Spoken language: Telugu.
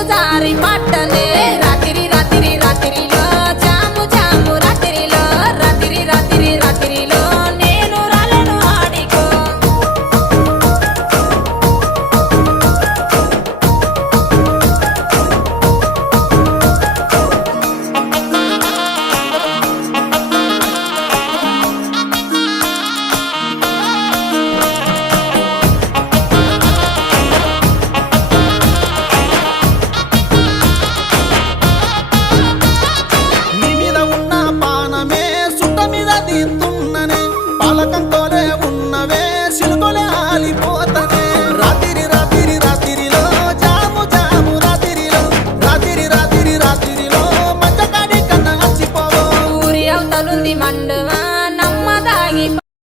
నీరు జారి పట్టనే రాత్రి రాత్రి రాత్రిలో జాము జాము రాత్రిలో రాత్రి రాత్రి రాత్రిలో నేను రాలను ఆడికో నీ మీద ఉన్న పానమే సుట్ట మీద తీస్తున్ననే పాలకంతోనే ఉన్నవే సిలుకొలే